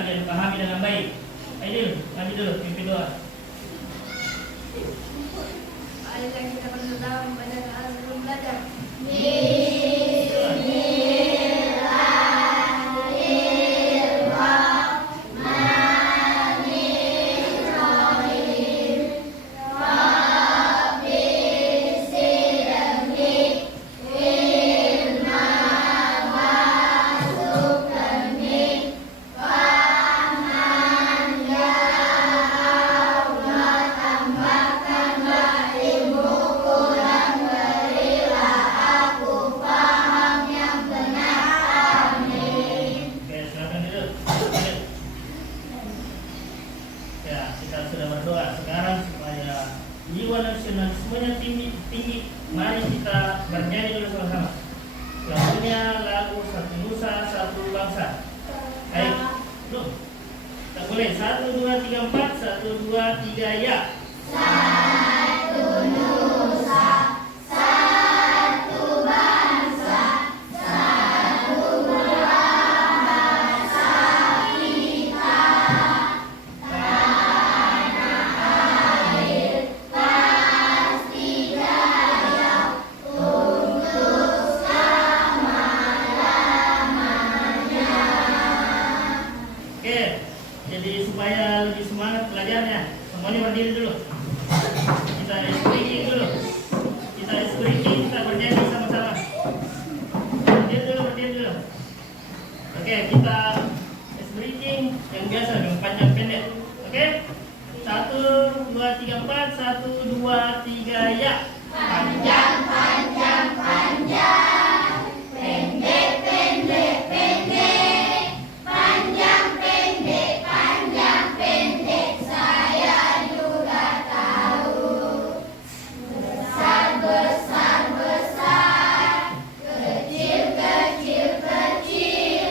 kalian pahami dengan baik. Aidil, maju dulu, pimpin doa. Marilah kita berdoa membaca hal sebelum belajar. Nasionalismenya tinggi. Mari kita bernyanyi dulu sama-sama. Lagunya lagu Satu Nusa Satu Bangsa. Ayo, belum? Tak boleh. 1, 2, 3, 4. 1, 2, 3 ya. Satu Nusa, satu bangsa, satu bahasa kita. Tanah air pasti jaya untuk selama-lamanya. Oke, jadi supaya lebih semangat belajarnya, semuanya berdiri dulu. Kita speaking dulu. Kita bernyanyi sama-sama. Berdiri dulu. Oke, kita speaking yang biasa, yang panjang pendek. Oke? 1, 2, 3, 4. 1, 2, 3 ya. Panjang, panjang, panjang. Pendek, pendek, pendek. Panjang, pendek, panjang, pendek. Saya juga tahu. Besar, besar, besar. Kecil, kecil, kecil.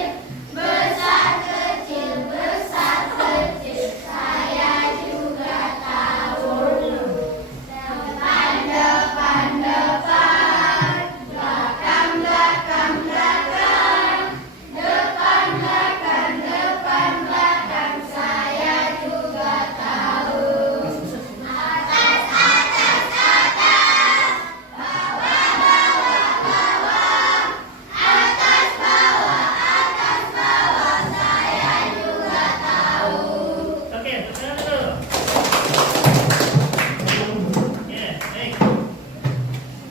Besar, kecil, besar, kecil. Saya juga tahu. Depan, depan, depan. Belakang, belakang, belakang. Depan, belakang, depan, belakang. Saya juga tahu. Atas, atas, atas. Bawah, bawah, bawah. Atas, bawah, atas, bawah. Saya juga tahu. Oke, tekan dulu. Ya, baik.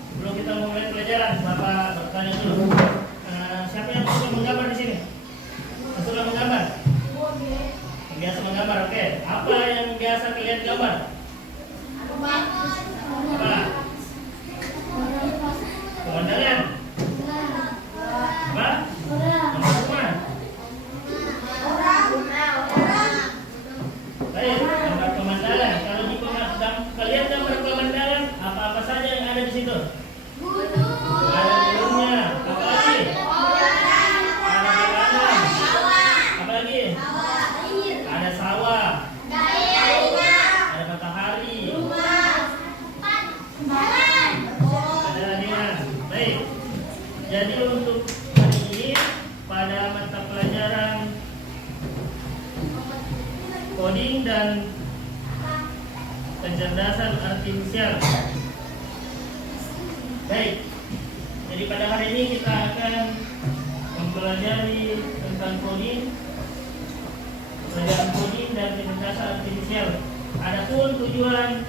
Sebelum kita mulai pelajaran, Bapak bertanya dulu. Siapa yang suka menggambar di sini? Yang suka menggambar? Yang biasa menggambar, oke. Apa yang biasa kalian gambar? Apa? Pemandangan? Apa? Rumah? Baik, gambar pemandangan. Kalau di kalian gambar pemandangan, apa-apa saja yang ada di situ? Ada gunungnya, apa lagi? Ada jalanan, apa lagi? Ada sawah, ada matahari, ada angin. Baik. Jadi untuk hari ini pada mata pelajaran coding dan kecerdasan artifisial. Baik. Jadi pada hari ini kita akan mempelajari tentang coding, pelajaran coding dan kecerdasan artifisial. Adapun tujuan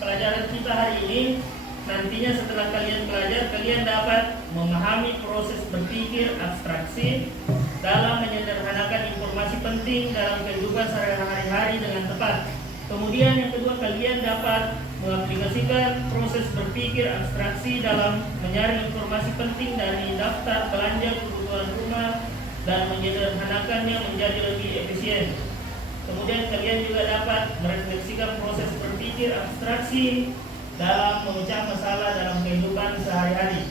pelajaran kita hari ini, nantinya setelah kalian belajar, kalian dapat memahami proses berpikir abstraksi dalam menyederhanakan informasi penting dalam kehidupan sehari-hari dengan tepat. Kemudian yang kedua, kalian dapat mengaplikasikan proses berpikir abstraksi dalam menyaring informasi penting dari daftar belanja kebutuhan rumah dan menyederhanakannya menjadi lebih efisien. Kemudian kalian juga dapat merefleksikan proses berpikir abstraksi dalam memecah masalah dalam kehidupan sehari-hari.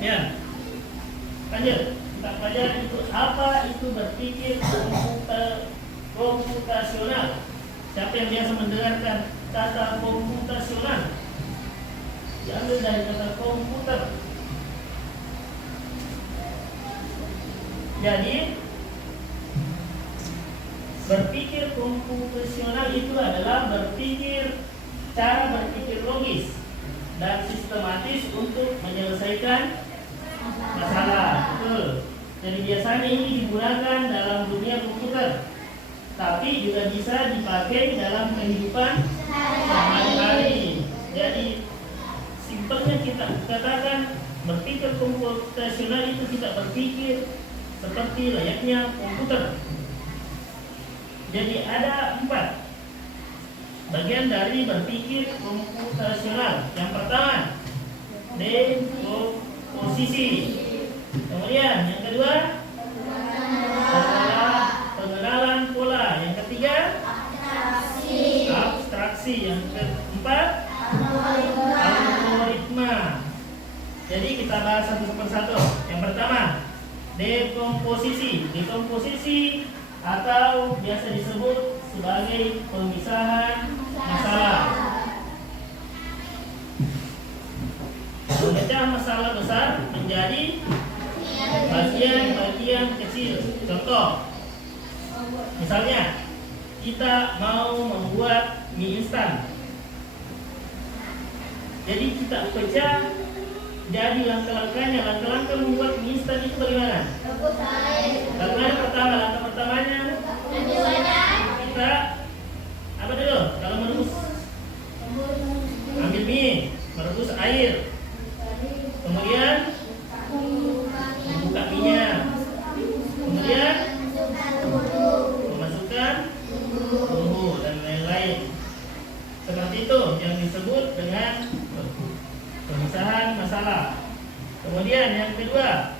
Ya, lanjut. Kita pelajari itu apa itu berpikir komputasional. Siapa yang biasa mendengarkan kata komputasional? Diambil dari kata komputer. Jadi berpikir komputasional itu adalah cara berpikir logis dan sistematis untuk menyelesaikan masalah. Betul. Jadi biasanya ini digunakan dalam dunia komputer, tapi juga bisa dipakai dalam kehidupan sehari-hari. Jadi simpelnya kita katakan berpikir komputasional itu kita berpikir seperti layaknya komputer. Jadi ada 4 bagian dari berpikir komputasional. Yang pertama, dekomposisi. Kemudian yang kedua, pengenalan pola. Yang ketiga, abstraksi. Yang keempat, algoritma. Jadi kita bahas satu persatu. Yang pertama, dekomposisi. Dekomposisi atau biasa disebut sebagai pemisahan masalah. Memecah masalah besar menjadi bagian-bagian kecil. Contoh, misalnya kita mau membuat mie instan. Jadi kita pecah jadi langkah-langkahnya. Langkah-langkah membuat mie instan itu bagaimana? Langkah pertamanya kita apa dulu? Kalau merebus, ambil mie, merebus air, kemudian membuka minyak, kemudian memasukkan bumbu dan lain-lain. Seperti itu yang disebut dengan pemisahan masalah. Kemudian yang kedua,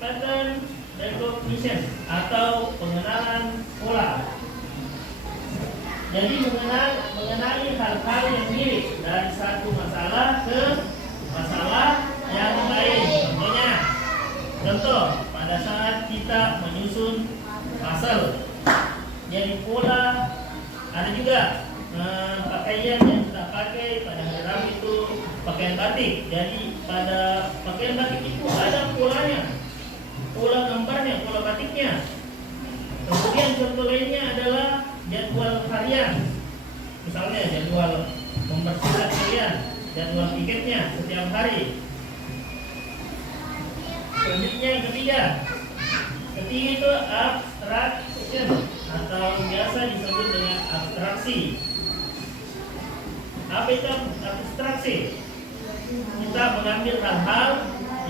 pattern recognition atau pengenalan pola. Jadi mengenali hal-hal yang mirip dari satu masalah ke masalah yang lain. Contoh pada saat kita menyusun puzzle. Jadi pola, ada juga pakaian yang kita pakai pada hari Rabu itu pakaian batik. Jadi pada pakaian batik itu ada polanya, pola gambarnya, pola batiknya. Kemudian contoh lainnya adalah jadwal harian. Misalnya jadwal membersihkan harian, jadwal piketnya setiap hari. Selanjutnya yang ketiga itu abstraction atau biasa disebut dengan abstraksi. Apa itu abstraksi? Kita mengambil hal-hal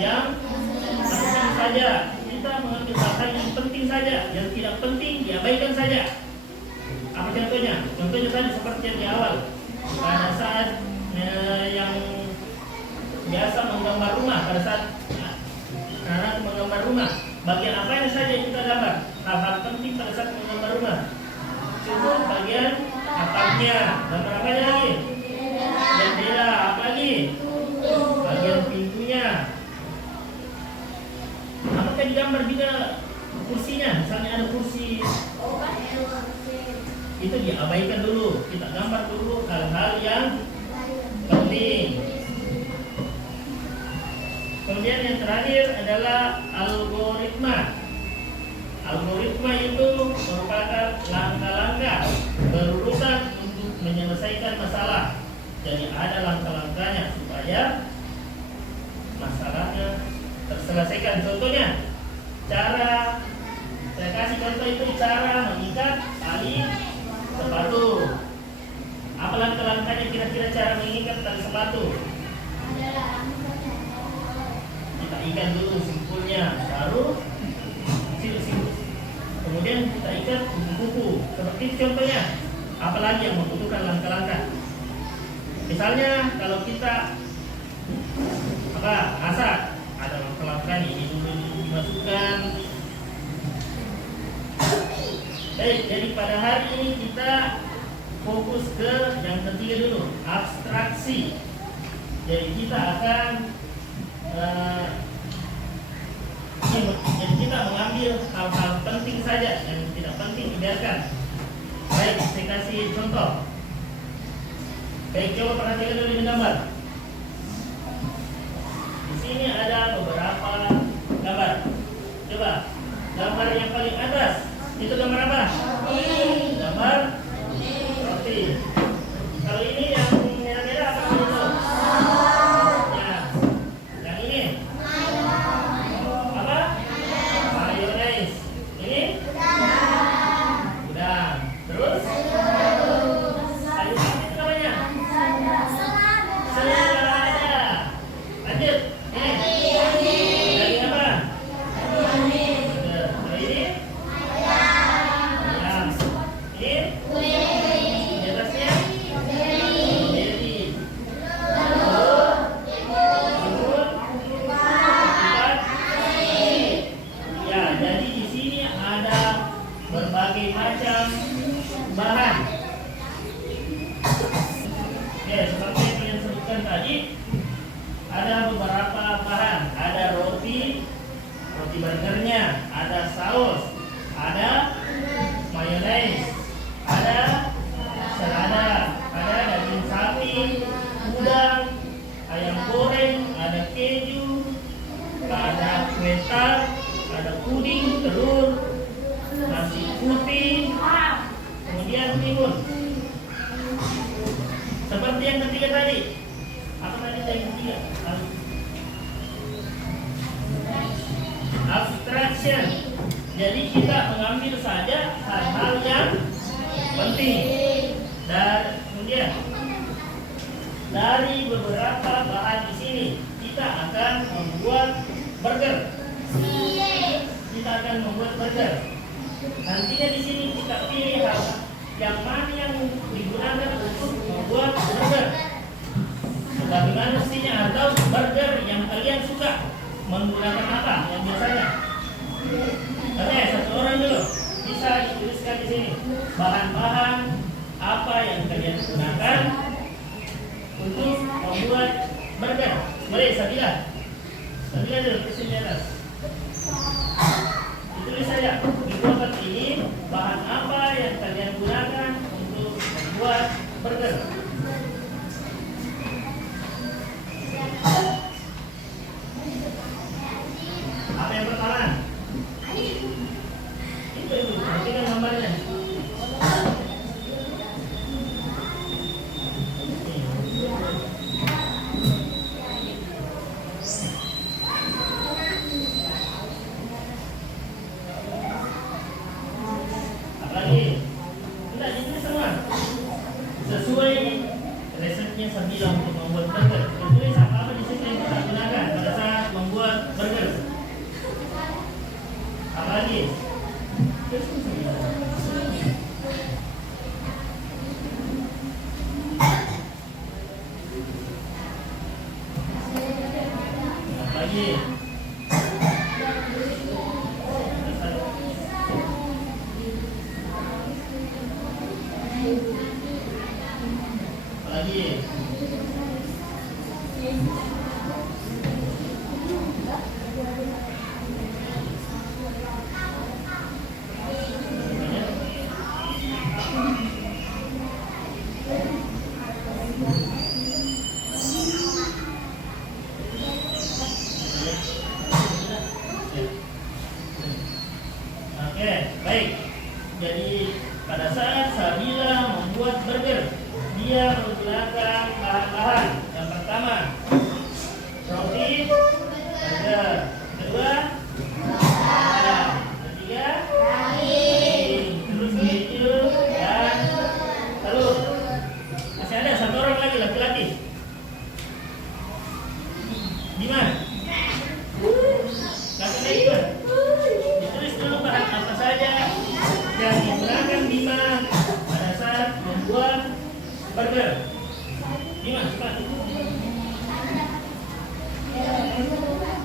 yang penting saja. Kita mengambil hal-hal yang penting saja, yang tidak penting diabaikan saja. Apa contohnya? Contohnya tadi seperti yang di awal, pada saat yang biasa menggambar rumah, pada saat anak menggambar rumah, bagian apa yang saja kita gambar? Hal-hal penting pada saat menggambar rumah. Cukup bagian atapnya, gambar apa lagi? Jendela, apa lagi? Bagian pintunya. Apakah digambar juga kursinya? Misalnya ada kursi, itu diabaikan dulu. Kita gambar dulu hal-hal yang penting. Kemudian yang terakhir adalah algoritma. Algoritma itu merupakan langkah-langkah berurusan untuk menyelesaikan masalah. Jadi ada langkah-langkahnya supaya masalahnya terselesaikan. Contohnya, saya kasih contoh itu cara mengikat tali sepatu. Apa langkah-langkahnya kira-kira cara mengikat tali sepatu? Kita ikat dulu simpulnya, baru kemudian kita ikat kuku-kuku. Seperti itu contohnya. Apalagi yang membutuhkan langkah-langkah. Misalnya kalau kita masak, ada langkah-langkahnya. Ini dulu dimasukkan. Baik, jadi pada hari ini kita fokus ke yang ketiga dulu, abstraksi. Jadi kita akan kita mengambil hal-hal penting saja, yang tidak penting dibiarkan. Baik, saya kasih contoh. Baik, coba perhatikan dulu di gambar. Di sini ada beberapa gambar. Coba gambar yang paling atas itu gambar apa? Gambar roti. Kalau ini yang merah-merah apa itu? Ya. Yang ini apa? Mayones. Ini udang. Terus sayur apa itu namanya? Selada. Lanjut. Ini daging apa? Kalau ini ayam. Ini di atasnya beri. Telur, empat. Ya, jadi di sini ada berbagai macam bahan. Oke, seperti yang kalian sebutkan tadi, ada beberapa bahan. Ada roti burgernya, ada saus, ada mayones, ada selada, ada daging sapi, udang, ayam goreng, ada keju, ada kue tart, ada puding, telur, nasi putih, kemudian timun. Seperti yang ketiga tadi. Apa tadi yang ketiga? Abstraction. Jadi kita mengambil saja hal-hal yang penting. Dan kemudian dari beberapa bahan di sini kita akan membuat burger. Nantinya di sini kita pilih hal yang mana yang digunakan untuk membuat burger. Bagaimana mestinya atau burger yang kalian suka menggunakan apa yang biasanya? Oke, satu orang dulu bisa dituliskan di sini bahan-bahan apa yang kalian gunakan untuk membuat burger. Boleh, Sabila dulu tulis di atas. Ditulis saja di kotak ini bahan apa yang kalian gunakan untuk membuat burger. Apa yang pertama? Itu, perhatikan gambarnya. Apalagi? Tidak, ini semua sesuai resepnya Sabila untuk membuat burger. Tulis apa di sini yang kita gunakan pada saat membuat burger. Apalagi? Apalagi? Apalagi? Oke, baik. Jadi pada saat Sabila membuat burger, dia menggunakan bahan-bahan. Yang pertama, roti, burger. Kedua, ayam. Ketiga, daging. Terus keju dan telur. Masih ada satu orang lagi laki-laki. Di mana? Laki-laki juga. Ditulis dulu bahan apa saja yang digunakan Bima pada saat membuat burger. Bima, cepat.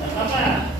Tak apa.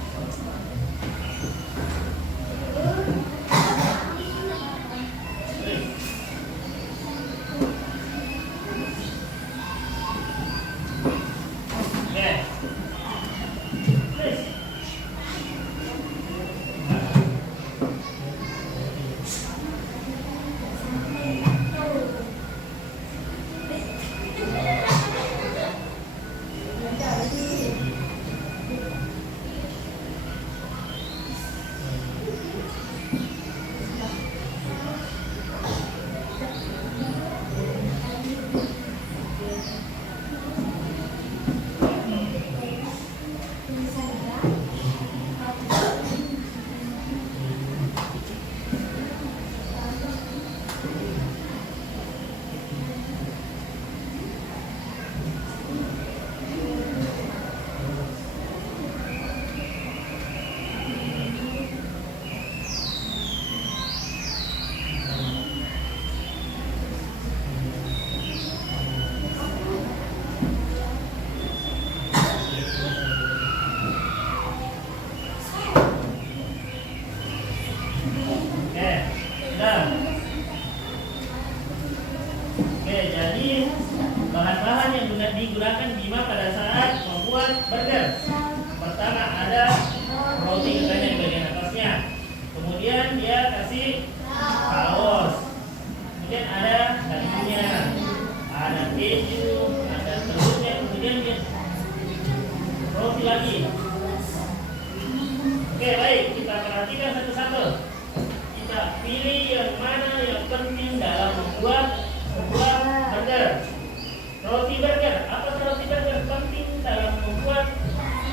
dalam membuat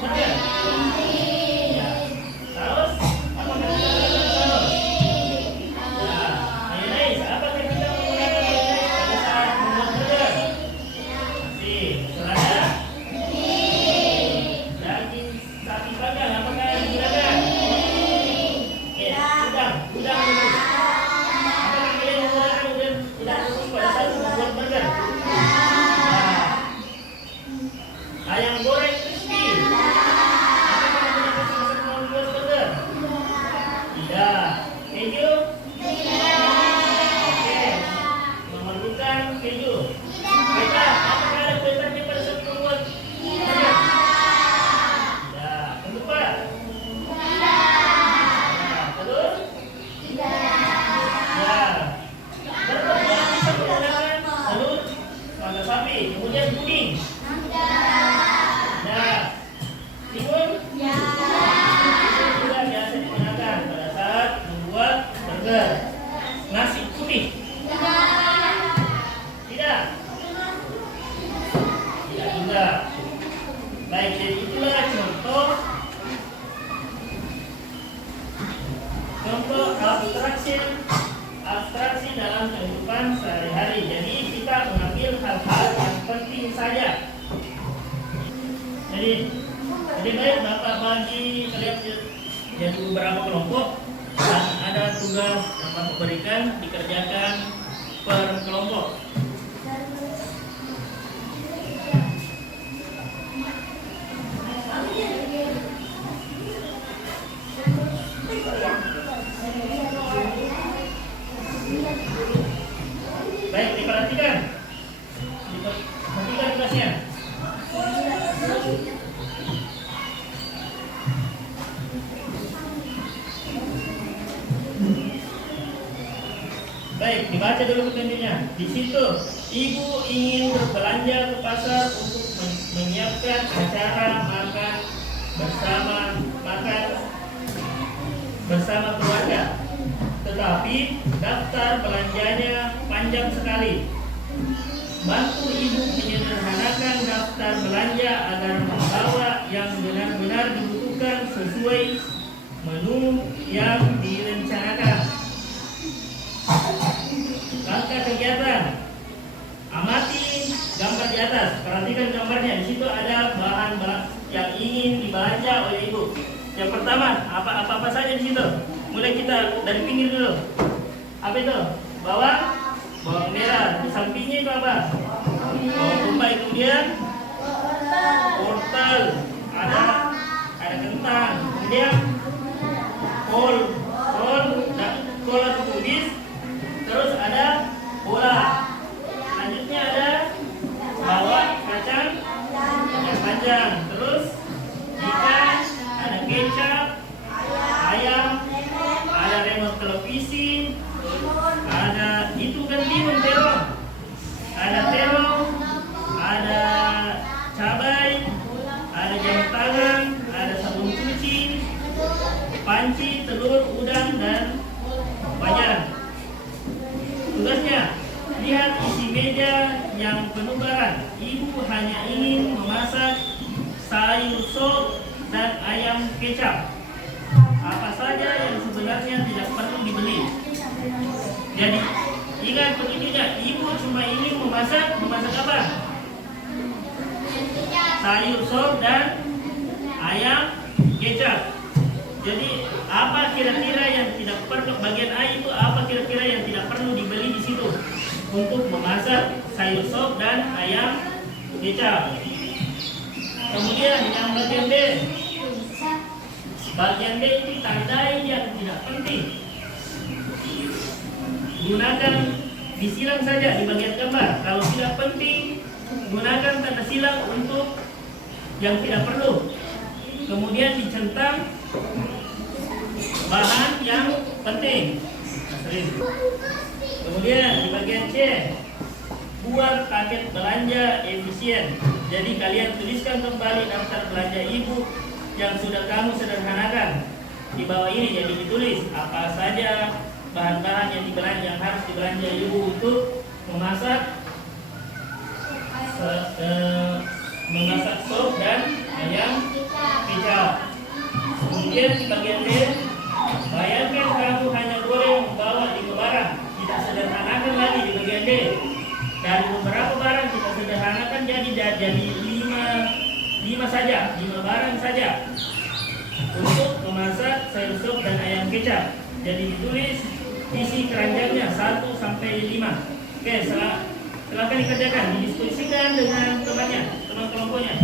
burger? Ya. Saus? Apakah kita menggunakan saus? Nah, mayonnaise. Apakah kita menggunakan mayonnaise pada saat membuat burger? Masih. Selada? Daging sapi panggang. Apakah yang digunakan? Oke, udang rebus. Apakah kalian menggunakan udang rebus pada saat membuat burger? Ayam goreng crispy. Apakah menggunakan saus membuat burger? Tidak. Keju? Oke. Memerlukan keju. Kecap. Apakah ada kecapnya pada saat membuat burger? Tidak. Ketupat? Telur? Ya. Berapa bisa menggunakan telur mangga sapi? Kemudian kuning. Nah, timun? Timun juga biasa digunakan pada saat membuat burger. Nasi putih? Tidak. Tidak juga. Baik, jadi itulah contoh abstraksi dalam kehidupan sehari-hari. Jadi kita mengambil hal-hal yang penting saja. Jadi lebih baik Bapak bagi kalian jadi beberapa kelompok dan ada tugas yang Bapak berikan dikerjakan per kelompok. Baik, diperhatikan. Perhatikan tugasnya. Baik, dibaca dulu petunjuknya. Di situ, ibu ingin berbelanja ke pasar untuk menyiapkan acara makan bersama keluarga. Tetapi daftar belanjanya panjang sekali. Bantu ibu menyederhanakan daftar belanja agar membawa yang benar-benar dibutuhkan sesuai menu yang direncanakan. Langkah kegiatan. Amati gambar di atas. Perhatikan gambarnya. Di situ ada bahan yang ingin dibelanja oleh ibu. Yang pertama, apa saja di situ? Mulai kita dari pinggir dulu. Apa itu? Bawang merah. Di sampingnya itu apa? Bawang bombay. Kemudian wortel. Ada kentang. Kemudian kol atau kubis. Terus ada bola. Selanjutnya ada bawang kacang yang panjang. Terus ikan, ada kecap, ayam, ada remote televisi, ada itu kan limun terong, ada terong, ada cabai, ada jam tangan, ada sabun cuci, panci, telur, udang, dan wajan. Tugasnya, lihat isi meja yang penuh barang. Ibu hanya ingin memasak sayur sop dan ayam kecap. Apa saja yang sebenarnya tidak perlu dibeli. Jadi, ingat petunjuknya, ibu cuma ingin memasak apa? Sayur sop dan ayam kecap. Jadi, apa kira-kira yang tidak perlu, bagian A itu apa kira-kira yang tidak perlu dibeli di situ untuk memasak sayur sop dan ayam kecap. Kemudian yang bagian B. Bagian B itu tandai yang tidak penting. Gunakan disilang saja di bagian gambar. Kalau tidak penting, gunakan tanda silang untuk yang tidak perlu. Kemudian dicentang bahan yang penting. Kemudian di bagian C, buat paket belanja efisien. Jadi kalian tuliskan kembali daftar belanja ibu yang sudah kamu sederhanakan di bawah ini. Jadi ditulis apa saja bahan-bahan yang harus dibelanja ibu untuk memasak memasak sop dan ayam kecap. Kemudian di bagian D, bayangkan kamu hanya boleh membawa 5 barang. Kita sederhanakan lagi di bagian D. Dari beberapa barang kita sederhanakan jadi 5 saja, 5 barang saja untuk memasak sayur sop dan ayam kecap. Jadi ditulis isi keranjangnya 1 sampai 5. Oke, silakan dikerjakan, didiskusikan dengan teman kelompoknya.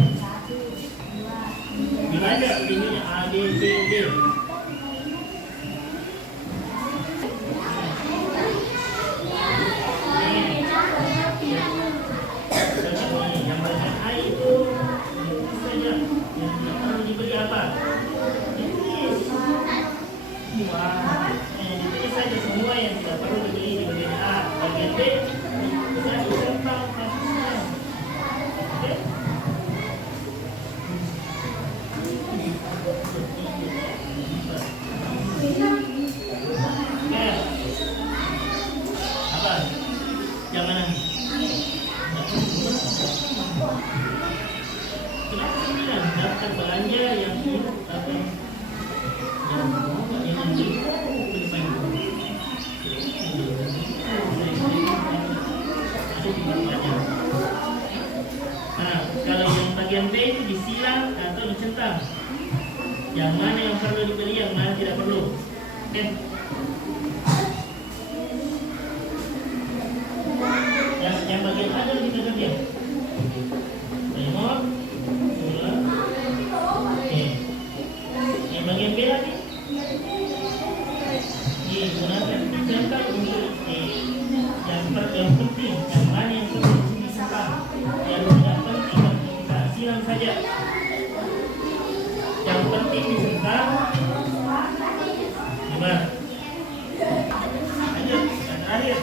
Dibaca ininya A, B, C, D. Yang bagian A itu saja, yang tidak perlu diberi apa? Ditulis. Ditulis saja semua yang tidak perlu diberi di bagian A. Bagian B bisa disentang kasusnya. Oke? Apa? Yang mana? Kenapa saya bilang daftar belanja yang ini atau yang ini? Nah, kalau yang bagian B itu disilang atau dicentang. Yang mana yang perlu dibeli, yang mana tidak perlu. Oke? Yang bagian A dulu kita kerja. Remote, gula. Oke. Yang bagian B lagi. Digunakan dicentang untuk yang penting, yang mana yang perlu disentang, yang tidak penting kita silang saja. Yang penting disentang. Gimana? Lanjut, dan terakhir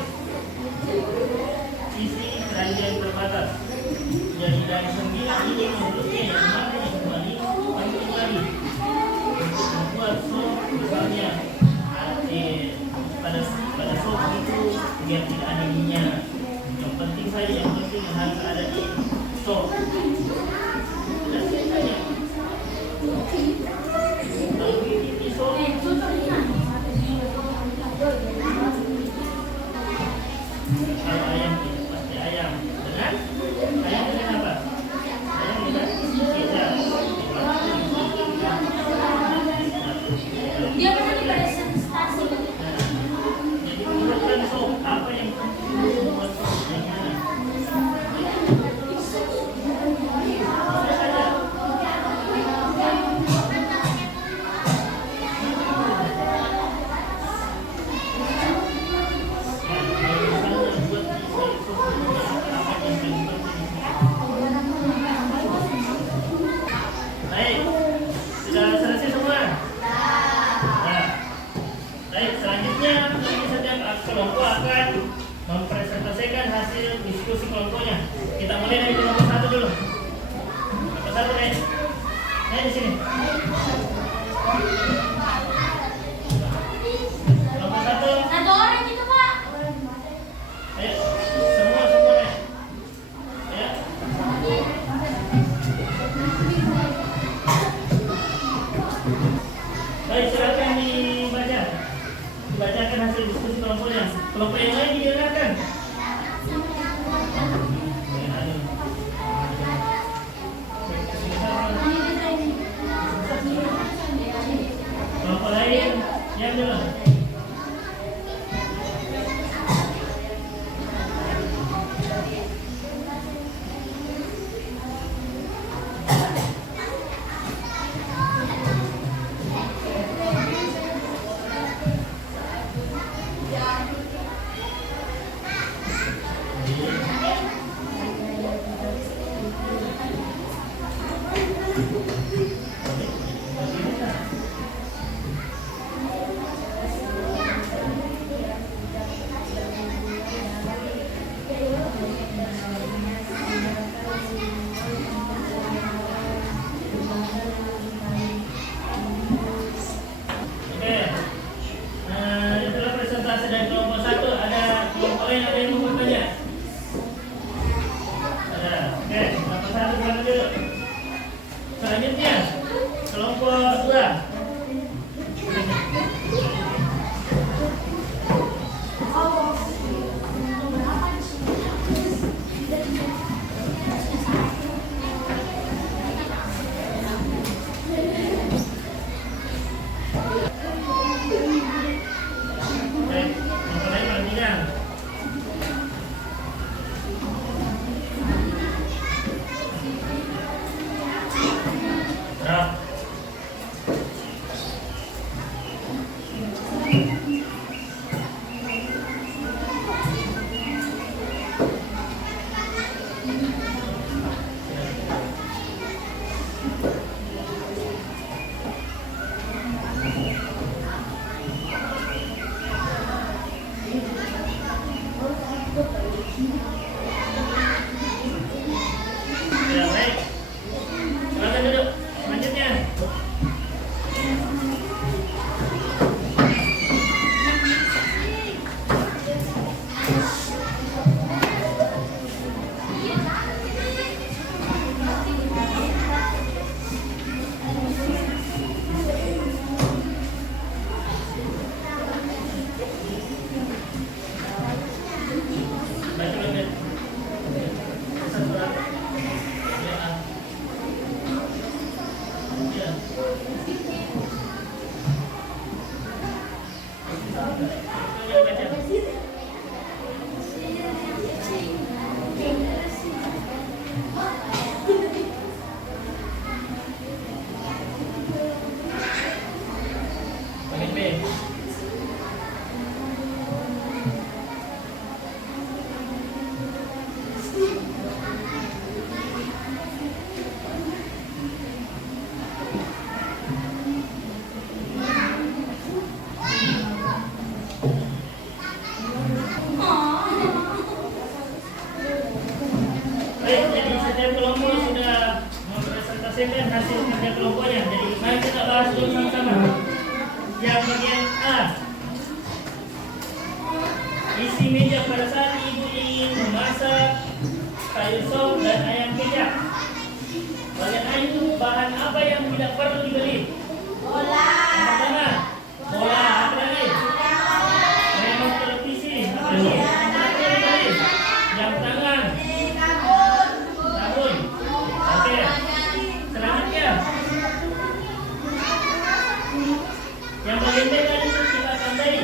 isi keranjang terbatas. Jadi dari 9 ini menurutnya yang mana yang kembali penting lagi untuk membuat sop misalnya pada sop itu biar tidak ada minyak. Yang penting saja, yang penting harus ada di sop. Dan saja. Kalau ini sop kalau ayam itu pasti ayam dengan ayam dengan apa? Ayam dengan kecap. Dia pernah di presentasi. Jadi menurutkan sop apa yang penting membuat sop yang mana? Saja. Baik, sudah selesai semua? Nah, baik, selanjutnya nanti setiap kelompok akan mempresentasikan hasil diskusi kelompoknya. Kita mulai dari kelompok 1 dulu. Kelompok 1 nih. Di sini. Kelompok 1. Satu orang itu, Pak. Ayo, semua nih. Ya. Baik, silakan dibacakan hasil diskusi kelompoknya. Kelompok yang lain didengarkan. Kelompok lain yang dulu. Ya, baik. Silakan duduk. Selanjutnya. Baca lagi. Surat. Ya. Bagian B. Baik, jadi setiap kelompok sudah mempresentasikan hasil kerja kelompoknya. Jadi mari kita bahas dulu sama-sama. Yang bagian A, isi meja pada saat ibu ingin memasak sayur sop dan ayam kecap. Bagian A itu bahan apa yang tidak perlu dibeli? Bola. Yang pertama, bola. Apa lagi? Remote televisi. Apa lagi? Apa yang dibeli? Jam tangan. Sabun. Oke. Selanjutnya, yang bagian B tadi itu kita tandai.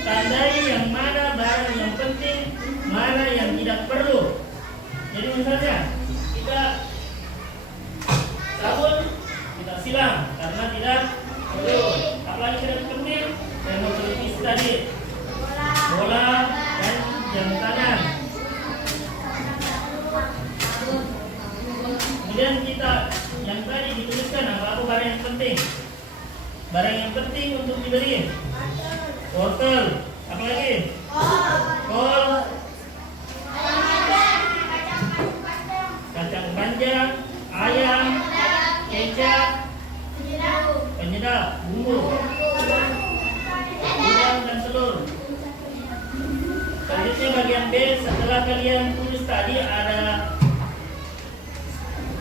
Tandai yang mana barang yang penting, mana yang tidak perlu. Jadi misalnya kita sabun kita silang karena tidak perlu. Apalagi tidak penting, remote televisi tadi, bola dan jam tangan. Kemudian kita yang tadi dituliskan apa barang yang penting. Barang yang penting untuk dibeli. Wortel, apa lagi? Kol, kacang panjang, ayam, kecap, penyedap, bumbu, udang dan telur. Selanjutnya bagian B, setelah kalian tulis tadi ada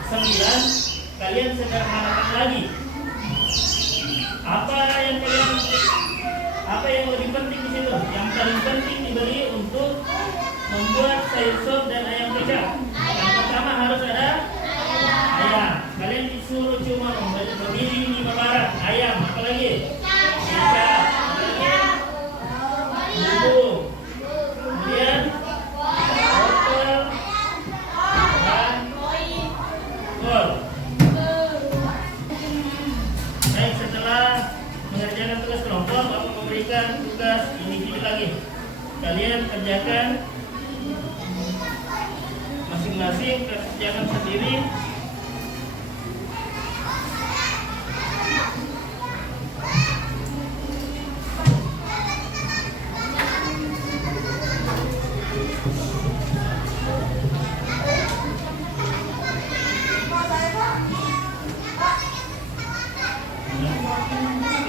9, kalian sederhanakan lagi. Apa yang lebih penting di situ? Yang paling penting dibeli untuk membuat sayur sop dan ayam kecap. Yang pertama harus ada ayam. Kalian disuruh cuma memilih 5 barang. Ayam, apa lagi? Kecap, apa lagi? Bumbu. Kemudian wortel dan kol. Baik, setelah mengerjakan tugas kelompok, Bapak memberikan tugas individu lagi. Kalian kerjakan masing-masing, kerjakan sendiri.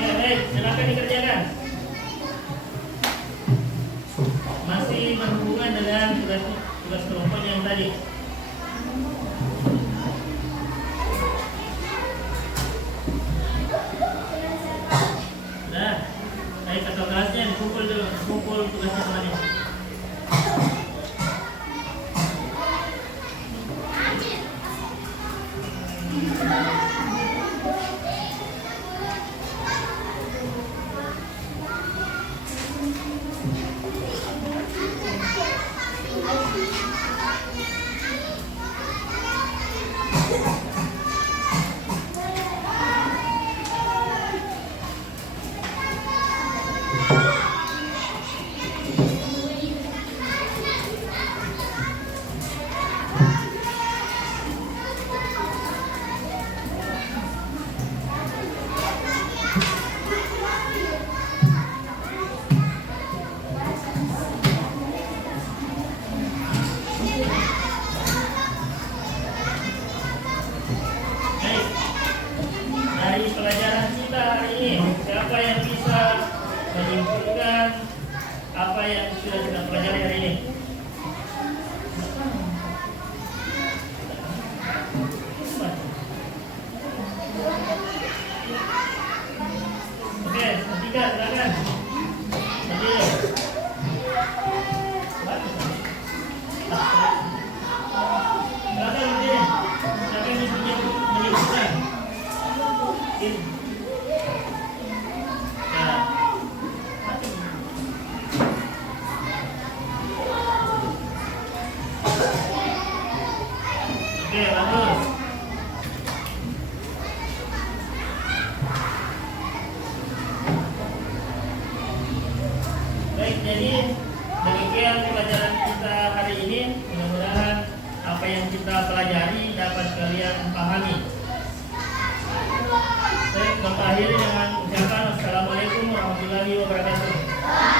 Ya, baik, silakan dikerjakan. Masih berhubungan dengan tugas kelompok yang tadi. Nah, baik, atau kelasnya dikumpul dulu, kumpul tugasnya semuanya. menyimpulkan apa yang sudah kita pelajari hari ini. Oke, ketiga silakan. Berdiri. Silakan berdiri. Silakan menyebutkan. Ya. Oke, bagus. Baik, jadi demikian pelajaran kita hari ini. Mudah-mudahan apa yang kita pelajari dapat kalian pahami. Saya mengakhiri dengan ucapan Assalamualaikum warahmatullahi wabarakatuh.